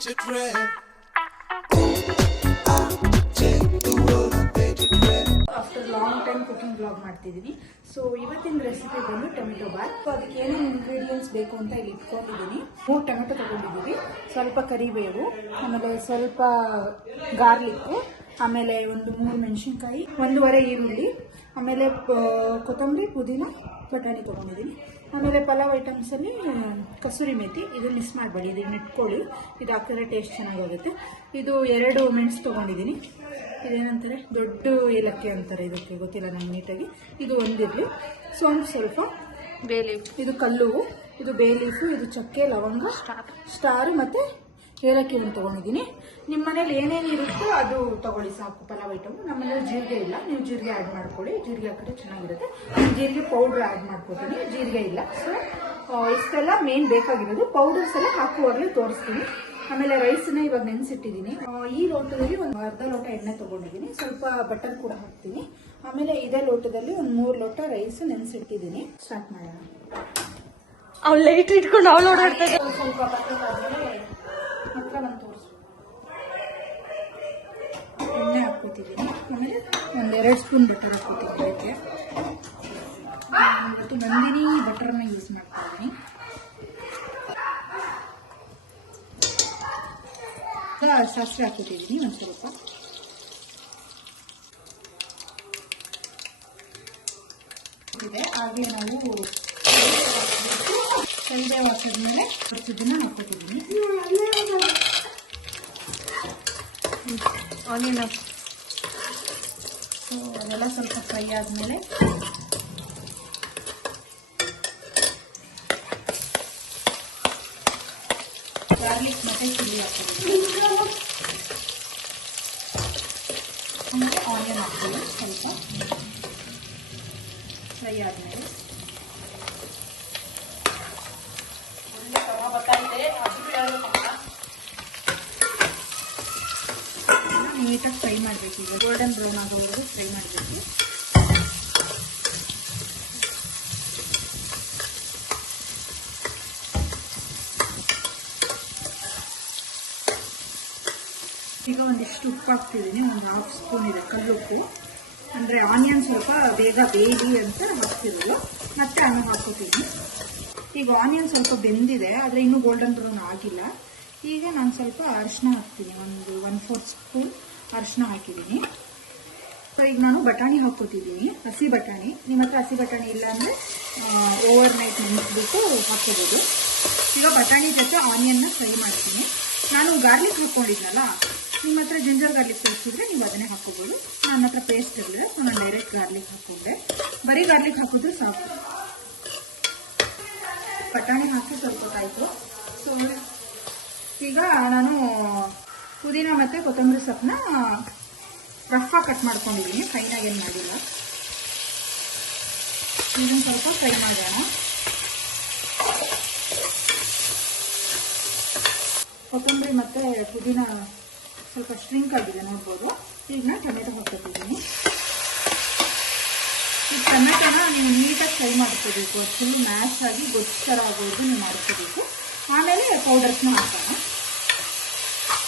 After long time cooking blog ಮಾಡ್ತಿದ್ದೀನಿ. So ಇವತ್ತಿನ recipe ಬಂದು ಟೊಮೆಟೊ ಬಾತ್. ಸೊ ಅದಕ್ಕೆ ಏನೇನು ಇಂಗ್ರೀಡಿಯೆಂಟ್ಸ್ ಬೇಕು ಅಂತ ಇಲ್ಲಿ ಇಟ್ಕೊಂಡಿದ್ದೀನಿ. 3 ಟೊಮೆಟೊ ತಗೊಂಡಿದ್ದೀವಿ, ಸ್ವಲ್ಪ ಕರಿಬೇವು, ಆಮೇಲೆ ಸ್ವಲ್ಪ ಗಾರ್ಲಿಕ್ಕು, ಆಮೇಲೆ ಒಂದು 3 ಮೆಣಸಿನ್ಕಾಯಿ, 1.5 ಈರುಳ್ಳಿ, ಆಮೇಲೆ ಕೊತ್ತಂಬರಿ, ಪುದೀನ, ಬಟಾಣಿ ತೊಗೊಂಡಿದ್ದೀನಿ. ಆಮೇಲೆ ಪಲಾವ್ ಐಟಮ್ಸಲ್ಲಿ ಕಸೂರಿ ಮೇಥಿ, ಇದು ಮಿಸ್ ಮಾಡಬೇಡಿ, ಇದನ್ನು ಇಟ್ಕೊಳ್ಳಿ, ಇದು ಹಾಕಿದ್ರೆ ಟೇಸ್ಟ್ ಚೆನ್ನಾಗಾಗುತ್ತೆ. ಇದು 2 ಮೆಣಸು ತೊಗೊಂಡಿದ್ದೀನಿ. ಇದೇನಂತಾರೆ, ದೊಡ್ಡ ಏಲಕ್ಕಿ ಅಂತಾರೆ ಇದಕ್ಕೆ, ಗೊತ್ತಿಲ್ಲ ನಂಗೆ ನೀಟಾಗಿ. ಇದು ಒಂದಿರಲಿ. ಸೋಂಪು ಸ್ವಲ್ಪ, ಬೇ ಲೀಫ್, ಇದು ಕಲ್ಲು, ಇದು ಬೇ ಲೀಫು, ಇದು ಚಕ್ಕೆ, ಲವಂಗ, ಸ್ಟಾರ್ ಮತ್ತು ಏಲಕ್ಕಿ ಒಂದು ತೊಗೊಂಡಿದ್ದೀನಿ. ನಿಮ್ಮ ಮನೇಲಿ ಏನೇನು ಇರುತ್ತೋ ಅದು ತೊಗೊಳ್ಳಿ ಸಾಕು, ಪಲಾವ್ ಐಟಮು. ನಮ್ಮ ಮನೇಲಿ ಜೀರಿಗೆ ಇಲ್ಲ, ನೀವು ಜೀರಿಗೆ ಆ್ಯಡ್ ಮಾಡ್ಕೊಳ್ಳಿ, ಜೀರಿಗೆ ಹಾಕಿದ್ರೆ ಚೆನ್ನಾಗಿರುತ್ತೆ. ಜೀರಿಗೆ ಪೌಡ್ರ್ ಆ್ಯಡ್ ಮಾಡ್ಕೊತೀನಿ, ಜೀರಿಗೆ ಇಲ್ಲ. ಸೊ ಇಷ್ಟೆಲ್ಲ ಮೇನ್ ಬೇಕಾಗಿರೋದು. ಪೌಡರ್ಸ್ ಎಲ್ಲ ಹಾಕುವಾಗಲೇ ತೋರಿಸ್ತೀನಿ. ಆಮೇಲೆ ರೈಸನ್ನ ಇವಾಗ ನೆನೆಸಿಟ್ಟಿದ್ದೀನಿ. ಈ ಲೋಟದಲ್ಲಿ ಒಂದು ಅರ್ಧ ಲೋಟ ಎಣ್ಣೆ ತೊಗೊಂಡಿದ್ದೀನಿ, ಸ್ವಲ್ಪ ಬಟರ್ ಕೂಡ ಹಾಕ್ತೀನಿ. ಆಮೇಲೆ ಇದೇ ಲೋಟದಲ್ಲಿ ಒಂದು 3 ಲೋಟ ರೈಸ್ ನೆನೆಸಿಟ್ಟಿದ್ದೀನಿ. ಸ್ಟಾರ್ಟ್ ಮಾಡೋಣ. ಅವ್ಳು ಲೈಟ್ ಇಟ್ಕೊಂಡು ಅವಳು ಓಡಾಡ್ತಾರೆ. ಸ್ವಲ್ಪ ಬಟರ್ ಆದಮೇಲೆ ಹತ್ರ ಬಂದು ತೋರಿಸು. ಎಣ್ಣೆ ಹಾಕ್ಕೊತಿದ್ದೀನಿ. ಆಮೇಲೆ 1-2 ಸ್ಪೂನ್ ಬಟರ್ ಹಾಕ್ಕೊತೀನಿ. ಅದಕ್ಕೆ ಇವತ್ತು ನಂದಿನಿ ಬಟರ್ನ ಯೂಸ್ ಮಾಡ್ತಾ ಇದ್ದೀನಿ. ಸಾಸಿವೆ ಹಾಕ್ಕೊತಿದ್ದೀನಿ ಒಂದು ಸ್ವಲ್ಪ. ಹಾಗೆ ನಾವು ಸಂಜೆ ಹಾಕಿದ್ಮೇಲೆ ಇದನ್ನ ಹಾಕ್ಕೊತಿದ್ದೀನಿ. ಆನಿಯನ್ ಸೊ ಅದೆಲ್ಲ ಸ್ವಲ್ಪ ಫ್ರೈ ಆದಮೇಲೆ ಗಾರ್ಲಿಕ್ ಮತ್ತು ಚಿಲ್ಲಿ ಹಾಕ್ತೀನಿ. ಆಮೇಲೆ ಆನಿಯನ್ ಹಾಕ್ತೀನಿ. ಸ್ವಲ್ಪ ಫ್ರೈ ಆದಮೇಲೆ ನೀಟಾಗಿ ಫ್ರೈ ಮಾಡಬೇಕು. ಈಗ ಗೋಲ್ಡನ್ ಬ್ರೌನ್ ಆಗೋವರೆಗೂ ಫ್ರೈ ಮಾಡಬೇಕು. ಈಗ ಒಂದಿಷ್ಟು ಉಪ್ಪು ಹಾಕ್ತಿದ್ದೀನಿ, ಒಂದು 1/2 ಸ್ಪೂನ್ ಇದೆ ಕಲ್ಲುಪ್ಪು. ಅಂದರೆ ಆನಿಯನ್ ಸ್ವಲ್ಪ ಬೇಗ ಬೇಯಲಿ ಅಂತ ಹಾಕ್ತಿರೋದು. ಮತ್ತೆ ಅನ್ನ ಹಾಕ್ಕೋತೀನಿ. ಈಗ ಆನಿಯನ್ ಸ್ವಲ್ಪ ಬೆಂದಿದೆ, ಆದರೆ ಇನ್ನೂ ಗೋಲ್ಡನ್ ಬ್ರೌನ್ ಆಗಿಲ್ಲ. ಈಗ ನಾನು ಸ್ವಲ್ಪ ಅರಿಶಿನ ಹಾಕ್ತೀನಿ, ಒಂದು 1/4 ಸ್ಪೂನ್ ಅರಿಶಿನ ಹಾಕಿದ್ದೀನಿ. ಸೊ ಈಗ ನಾನು ಬಟಾಣಿ ಹಾಕ್ಕೊತಿದ್ದೀನಿ, ಹಸಿ ಬಟಾಣಿ. ನಿಮ್ಮ ಹತ್ರ ಹಸಿ ಬಟಾಣಿ ಇಲ್ಲ ಅಂದರೆ ಓವರ್ ನೈಟ್ ನೆನೆಸ್ಬಿಟ್ಟು ಹಾಕ್ಕೋಬೋದು. ಈಗ ಬಟಾಣಿ ಜೊತೆ ಆನಿಯನ್ನ ಫ್ರೈ ಮಾಡ್ತೀನಿ. ನಾನು ಗಾರ್ಲಿಕ್ ಹಾಕ್ಕೊಂಡಿದ್ನಲ್ಲ, ನಿಮ್ಮ ಹತ್ರ ಜಿಂಜರ್ ಗಾರ್ಲಿಕ್ ಪೇಸ್ಟ್ ಇದ್ದರೆ ನೀವು ಅದನ್ನೇ ಹಾಕ್ಕೋಬೋದು. ನನ್ನ ಹತ್ರ ಪೇಸ್ಟ್ ಇರಲಿಲ್ಲ, ಸೊ ನಾನು ಡೈರೆಕ್ಟ್ ಗಾರ್ಲಿಕ್ ಹಾಕ್ಕೊಂಡೆ. ಬರೀ ಗಾರ್ಲಿಕ್ ಹಾಕಿದ್ರೆ ಸಾಕು. ಬಟಾಣಿ ಹಾಕಿ ಸ್ವಲ್ಪ ಆಯಿತು. ಸೊ ಈಗ ನಾನು ಪುದೀನ ಮತ್ತು ಕೊತ್ತಂಬರಿ ಸೊಪ್ಪನ್ನ ರಫಾಗಿ ಕಟ್ ಮಾಡ್ಕೊಂಡಿದ್ದೀನಿ, ಫೈನಾಗಿ ಏನು ಮಾಡಿಲ್ಲ. ಇದನ್ನು ಸ್ವಲ್ಪ ಫ್ರೈ ಮಾಡೋಣ. ಕೊತ್ತಂಬರಿ ಮತ್ತು ಪುದೀನ ಸ್ವಲ್ಪ ಸ್ಟ್ರಿಂಕ್ ಆಗಿದೆ ನೋಡ್ಬೋದು. ಈಗ ನಾನು ಟೊಮೆಟೊ ಹಾಕ್ಕೊತಿದ್ದೀನಿ. ಈ ಟೊಮೆಟೊನ ನೀವು ನೀಟಾಗಿ ಫ್ರೈ ಮಾಡ್ಕೋಬೇಕು, ಫುಲ್ ಮ್ಯಾಶ್ ಆಗಿ ಗೊಜ್ಜರ ಆಗೋದು ನೀವು ಮಾಡ್ಕೋಬೇಕು. ಆಮೇಲೆ ಪೌಡರ್ಸ್ನ ಹಾಕೋಣ.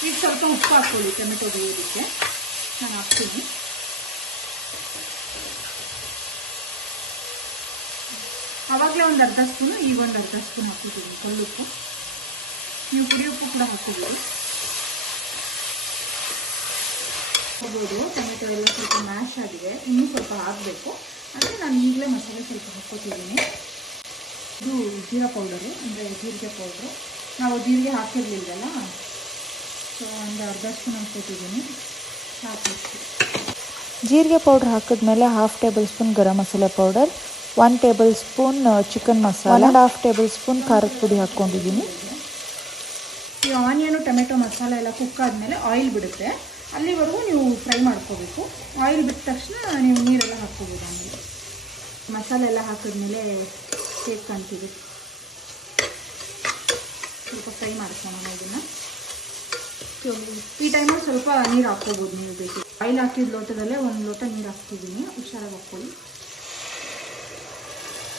ಈಗ ಸ್ವಲ್ಪ ಉಪ್ಪು ಹಾಕ್ಕೊಳ್ಳಿ ಟೊಮೆಟೊ ಬೇಯೋದಕ್ಕೆ. ನಾನು ಹಾಕ್ತೀನಿ. ಆವಾಗಲೇ ಒಂದು ಅರ್ಧ ಸ್ಪೂನು, ಈಗ ಒಂದು ಅರ್ಧ ಸ್ಪೂನ್ ಹಾಕ್ತಿದ್ದೀನಿ ಕಲ್ಲುಪ್ಪು. ನೀವು ಪುಡಿ ಉಪ್ಪು ಕೂಡ ಹಾಕ್ಕೋಬೋದು. ಟೊಮೆಟೊ ಎಲ್ಲ ಸ್ವಲ್ಪ ಮ್ಯಾಶ್ ಆಗಿದೆ, ಇನ್ನೂ ಸ್ವಲ್ಪ ಹಾಕಬೇಕು. ಅಂದರೆ ನಾನು ಈಗಲೇ ಮಸಾಲೆ ಸ್ವಲ್ಪ ಹಾಕ್ಕೋತಿದ್ದೀನಿ. ಇದು ಜೀರಾ ಪೌಡರು, ಅಂದರೆ ಜೀರಿಗೆ ಪೌಡ್ರು. ನಾವು ಜೀರಿಗೆ ಹಾಕಿರಲಿಲ್ಲಲ್ಲ, ಸೊ ಒಂದು ಅರ್ಧ ಸ್ಪೂನ್ ಹಾಕ್ಕೊತಿದ್ದೀನಿ. ಸಾಕು. ಜೀರಿಗೆ ಪೌಡ್ರ್ ಹಾಕಿದ್ಮೇಲೆ 1/2 table spoon garam masala powder, 1 table spoon chicken masala, 1.5 table spoon ಖಾರದ ಪುಡಿ ಹಾಕ್ಕೊಂಡಿದ್ದೀನಿ. ಈ ಆನಿಯನು ಟೊಮೆಟೊ ಮಸಾಲೆ ಎಲ್ಲ ಕುಕ್ ಆದಮೇಲೆ ಆಯಿಲ್ ಬಿಡುತ್ತೆ, ಅಲ್ಲಿವರೆಗೂ ನೀವು ಫ್ರೈ ಮಾಡ್ಕೋಬೇಕು. ಆಯಿಲ್ ಬಿಟ್ಟ ತಕ್ಷಣ ನೀವು ನೀರೆಲ್ಲ ಹಾಕ್ಕೋಬೋದು. ಆಮೇಲೆ ಮಸಾಲೆ ಎಲ್ಲ ಹಾಕಿದ್ಮೇಲೆ ಹೇಗೆ ಕಾಣ್ತೀವಿ, ಸ್ವಲ್ಪ ಫ್ರೈ ಮಾಡ್ಕೊಳ್ಳೋಣ ಇದನ್ನು. ಈ ಟೈಮಲ್ಲಿ ಸ್ವಲ್ಪ ನೀರು ಹಾಕ್ಕೋಬೋದು ನೀವು ಬೇಕು. ಆಯಿಲ್ ಹಾಕಿದ ಲೋಟದಲ್ಲೇ 1 ಲೋಟ ನೀರು ಹಾಕ್ತಿದ್ದೀನಿ, ಹುಷಾರಾಗಿ ಹಾಕ್ಕೊಳ್ಳಿ.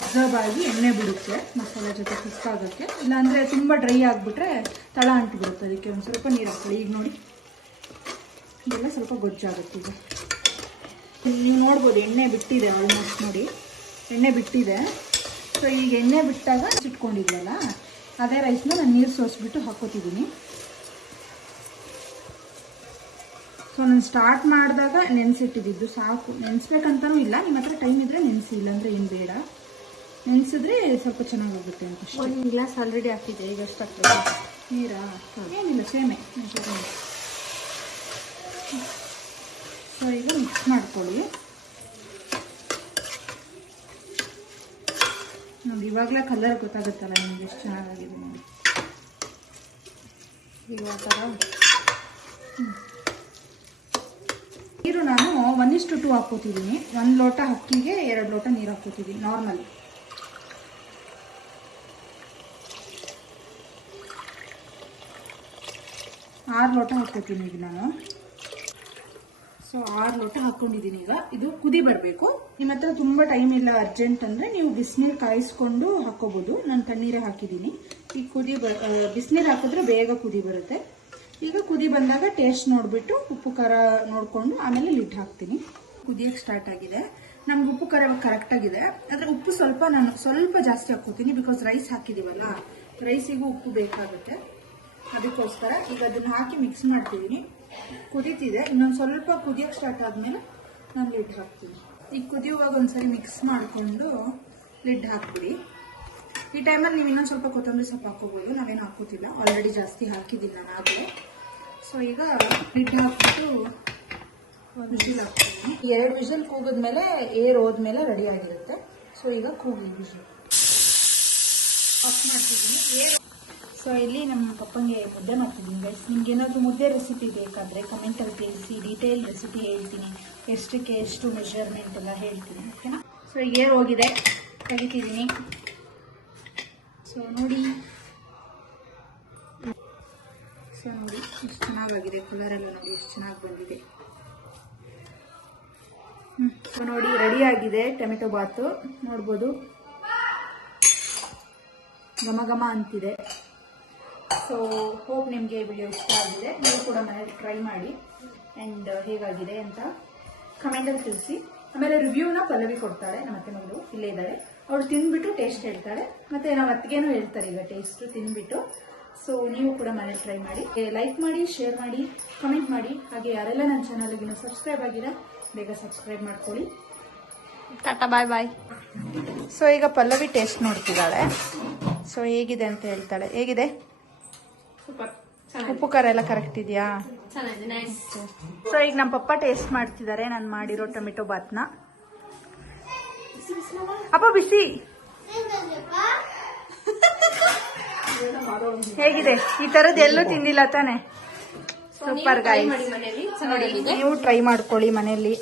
ಅಬ್ಸರ್ವ್ ಆಗಿ ಎಣ್ಣೆ ಬಿಡುತ್ತೆ ಮಸಾಲೆ ಜೊತೆ ಕುಕ್ ಆಗೋಕ್ಕೆ. ಇಲ್ಲಾಂದರೆ ತುಂಬ ಡ್ರೈ ಆಗಿಬಿಟ್ರೆ ತಳ ಅಂಟಿಬಿಡುತ್ತೆ. ಅದಕ್ಕೆ ಒಂದು ಸ್ವಲ್ಪ ನೀರು ಹಾಕೊಳ್ಳಿ. ಈಗ ನೋಡಿ ಇದೆಲ್ಲ ಸ್ವಲ್ಪ ಗೊಜ್ಜಾಗುತ್ತೆ. ಈಗ ನೀವು ನೋಡ್ಬೋದು ಎಣ್ಣೆ ಬಿಟ್ಟಿದೆ, ಆಲ್ಮೋಸ್ಟ್ ನೋಡಿ ಎಣ್ಣೆ ಬಿಟ್ಟಿದೆ. ಸೊ ಈಗ ಎಣ್ಣೆ ಬಿಟ್ಟಾಗ ಇಟ್ಕೊಂಡಿದ್ವಲ್ಲ ಅದೇ ರೈಸ್ನ ನಾನು ನೀರು ಸೋಸ್ಬಿಟ್ಟು ಹಾಕೋತಿದ್ದೀನಿ. ಸೊ ನಾನು ಸ್ಟಾರ್ಟ್ ಮಾಡಿದಾಗ ನೆನೆಸಿಟ್ಟಿದ್ದು ಸಾಕು. ನೆನೆಸ್ಬೇಕಂತನೂ ಇಲ್ಲ, ನಿಮ್ಮ ಹತ್ರ ಟೈಮ್ ಇದ್ದರೆ ನೆನೆಸಿ, ಇಲ್ಲಾಂದರೆ ಏನು ಬೇಡ. ನೆನೆಸಿದ್ರೆ ಸ್ವಲ್ಪ ಚೆನ್ನಾಗಾಗುತ್ತೆ ಅಂತ. ಒಂದು ಗ್ಲಾಸ್ ಆಲ್ರೆಡಿ ಹಾಕಿದೆ, ಈಗ ಎಷ್ಟು ಹಾಕ್ಬೇಕು ನೀರಾ? ಏನಿಲ್ಲ, ಸೇಮೆ. ಸೊ ಈಗ ಮಿಕ್ಸ್ ಮಾಡ್ಕೊಳ್ಳಿ. ನೋಡಿ ಇವಾಗಲೇ ಕಲರ್ ಗೊತ್ತಾಗುತ್ತಲ್ಲ ನಿಮ್ಗೆ ಎಷ್ಟು ಚೆನ್ನಾಗಿದೆ ನೋಡಿ. ಈಗ ಆ ಥರ ನೀರು ನಾನು 1:2 ಹಾಕೋತಿದ್ದೀನಿ. 1 ಲೋಟ ಅಕ್ಕಿಗೆ 2 ಲೋಟ ನೀರು ಹಾಕೋತಿದ್ದೀನಿ ನಾರ್ಮಲ್. ಆರು ಲೋಟ ಹಾಕೋತೀನಿ ಈಗ ನಾನು. ಸೊ 6 ಲೋಟ ಹಾಕೊಂಡಿದ್ದೀನಿ. ಈಗ ಇದು ಕುದಿ ಬರಬೇಕು. ನಿಮ್ಮ ಹತ್ರ ತುಂಬ ಟೈಮ್ ಇಲ್ಲ, ಅರ್ಜೆಂಟ್ ಅಂದರೆ ನೀವು ಬಿಸಿನೀರು ಕಾಯಿಸ್ಕೊಂಡು ಹಾಕೋಬೋದು. ನಾನು ತಣ್ಣೀರೇ ಹಾಕಿದ್ದೀನಿ. ಈಗ ಬಿಸಿನೀರು ಹಾಕಿದ್ರೆ ಬೇಗ ಕುದಿ ಬರುತ್ತೆ. ಈಗ ಕುದಿ ಬಂದಾಗ ಟೇಸ್ಟ್ ನೋಡಿಬಿಟ್ಟು ಉಪ್ಪು ಖಾರ ನೋಡಿಕೊಂಡು ಆಮೇಲೆ ಲಿಡ್ ಹಾಕ್ತೀನಿ. ಕುದಿಯೋಕ್ಕೆ ಸ್ಟಾರ್ಟ್ ಆಗಿದೆ. ನಮ್ಗೆ ಉಪ್ಪು ಖಾರ ಕರೆಕ್ಟಾಗಿದೆ. ಆದರೆ ಉಪ್ಪು ನಾನು ಸ್ವಲ್ಪ ಜಾಸ್ತಿ ಹಾಕ್ಕೋತೀನಿ. ಬಿಕಾಸ್ ರೈಸ್ ಹಾಕಿದ್ದೀವಲ್ಲ, ರೈಸಿಗೂ ಉಪ್ಪು ಬೇಕಾಗುತ್ತೆ. ಅದಕ್ಕೋಸ್ಕರ ಈಗ ಅದನ್ನು ಹಾಕಿ ಮಿಕ್ಸ್ ಮಾಡ್ತಿದ್ದೀನಿ. ಕುದೀತಿದೆ. ಇನ್ನೊಂದು ಸ್ವಲ್ಪ ಕುದಿಯೋಕ್ಕೆ ಸ್ಟಾರ್ಟ್ ಆದಮೇಲೆ ನಾನು ಲಿಡ್ ಹಾಕ್ತೀನಿ. ಈಗ ಕುದಿಯುವಾಗ ಒಂದ್ಸರಿ ಮಿಕ್ಸ್ ಮಾಡಿಕೊಂಡು ಲಿಡ್ ಹಾಕ್ಬಿಡಿ. ಈ ಟೈಮಲ್ಲಿ ನೀವು ಇನ್ನೊಂದು ಸ್ವಲ್ಪ ಕೊತ್ತಂಬರಿ ಸೊಪ್ಪು ಹಾಕೋಬೋದು. ನಾವೇನು ಹಾಕೋತಿಲ್ಲ, ಆಲ್ರೆಡಿ ಜಾಸ್ತಿ ಹಾಕಿದ್ದೀನಿ ನಾನು ಆಗಲೇ. ಸೊ ಈಗ ಲಿಡ್ ಹಾಕ್ಬಿಟ್ಟು ವಿಷಲ್ ಹಾಕ್ತೀನಿ. 2 ವಿಷಲ್ ಕೂಗಿದ್ಮೇಲೆ ಏರ್ ಹೋದ್ಮೇಲೆ ರೆಡಿ ಆಗಿರುತ್ತೆ. ಸೊ ಈಗ ಕೂಗಿ ವಿಷಲ್ ಆಫ್ ಮಾಡ್ತಿದ್ದೀನಿ. ಸೊ ಇಲ್ಲಿ ನಮ್ಮ ಪಪ್ಪಂಗೆ ಮುದ್ದೆ ಮಾಡ್ತಿದ್ದೀನಿ ಗೈಸ್. ನಿಮ್ಗೆ ಏನಾದರೂ ಮುದ್ದೆ ರೆಸಿಪಿ ಬೇಕಾದರೆ ಕಮೆಂಟಲ್ಲಿ ತಿಳಿಸಿ. ಡೀಟೇಲ್ ರೆಸಿಪಿ ಹೇಳ್ತೀನಿ, ಎಷ್ಟಕ್ಕೆ ಎಷ್ಟು ಮೆಷರ್ಮೆಂಟ್ ಎಲ್ಲ ಹೇಳ್ತೀನಿ, ಓಕೆನಾ? ಸೊ ಏರ್ ಹೋಗಿದೆ, ತೆಗಿತಿದ್ದೀನಿ. ಸೊ ನೋಡಿ ಎಷ್ಟು ಚೆನ್ನಾಗಾಗಿದೆ. ಕಲರೆಲ್ಲ ನೋಡಿ ಎಷ್ಟು ಚೆನ್ನಾಗಿ ಬಂದಿದೆ. ಸೊ ನೋಡಿ ರೆಡಿ ಆಗಿದೆ ಟೊಮೆಟೊ ಬಾತು. ನೋಡ್ಬೋದು ಘಮ ಘಮ ಅಂತಿದೆ. ಸೊ ಹೋಪ್ ನಿಮಗೆ ವಿಡಿಯೋ ಇಷ್ಟ ಆಗಿದೆ. ನೀವು ಕೂಡ ಮನೇಲಿ ಟ್ರೈ ಮಾಡಿ ಆ್ಯಂಡ್ ಹೇಗಾಗಿದೆ ಅಂತ ಕಮೆಂಟಲ್ಲಿ ತಿಳಿಸಿ. ಆಮೇಲೆ ರಿವ್ಯೂನ ಪಲ್ಲವಿ ಕೊಡ್ತಾಳೆ, ನಮ್ಮ ಅತ್ತೆ ಮಗಳು ಇಲ್ಲೇ ಇದ್ದಾಳೆ. ಅವಳು ತಿಂದ್ಬಿಟ್ಟು ಟೇಸ್ಟ್ ಹೇಳ್ತಾಳೆ. ಮತ್ತು ನಮ್ಮ ಅತ್ತಿಗೆನೂ ಹೇಳ್ತಾರೆ ಈಗ ಟೇಸ್ಟು ತಿಂದ್ಬಿಟ್ಟು. ಸೊ ನೀವು ಕೂಡ ಮನೇಲಿ ಟ್ರೈ ಮಾಡಿ. ಲೈಕ್ ಮಾಡಿ, ಶೇರ್ ಮಾಡಿ, ಕಮೆಂಟ್ ಮಾಡಿ. ಹಾಗೆ ಯಾರೆಲ್ಲ ನನ್ನ ಚಾನಲ್ಗೆ ಇನ್ನೂ ಸಬ್ಸ್ಕ್ರೈಬ್ ಆಗಿಲ್ಲ ಬೇಗ ಸಬ್ಸ್ಕ್ರೈಬ್ ಮಾಡ್ಕೊಳ್ಳಿ. ಟಾಟಾ ಬಾಯ್ ಬಾಯ್. ಸೊ ಈಗ ಪಲ್ಲವಿ ಟೇಸ್ಟ್ ನೋಡ್ತಿದ್ದಾಳೆ. ಸೊ ಹೇಗಿದೆ ಅಂತ ಹೇಳ್ತಾಳೆ. ಹೇಗಿದೆ? ಸೂಪರ್, ಉಪ್ಪು ಖಾರ ಎಲ್ಲ ಕರೆಕ್ಟ್ ಇದೆಯಾ? ಚೆನ್ನಾಗಿದೆ, ನೈಸ್. ಸೊ ಈಗ ನಮ್ಮ ಪಪ್ಪ ಟೇಸ್ಟ್ ಮಾಡ್ತಿದ್ದಾರೆ ನಾನು ಮಾಡಿರೋ ಟೊಮೆಟೊ ಬಾತ್ನ. ಅಪ್ಪ ಬಿಸಿ ಹೇಗಿದೆ? ಈ ತರದ್ದು ಎಲ್ಲೂ ತಿಂದಿಲ್ಲ ತಾನೆ? ಸೂಪರ್ ಗಾಯ್ಸ್, ಮನೆಯಲ್ಲಿ ಚೆನ್ನಾಗಿದೆ. ನೀವು ಟ್ರೈ ಮಾಡ್ಕೊಳ್ಳಿ ಮನೆಯಲ್ಲಿ.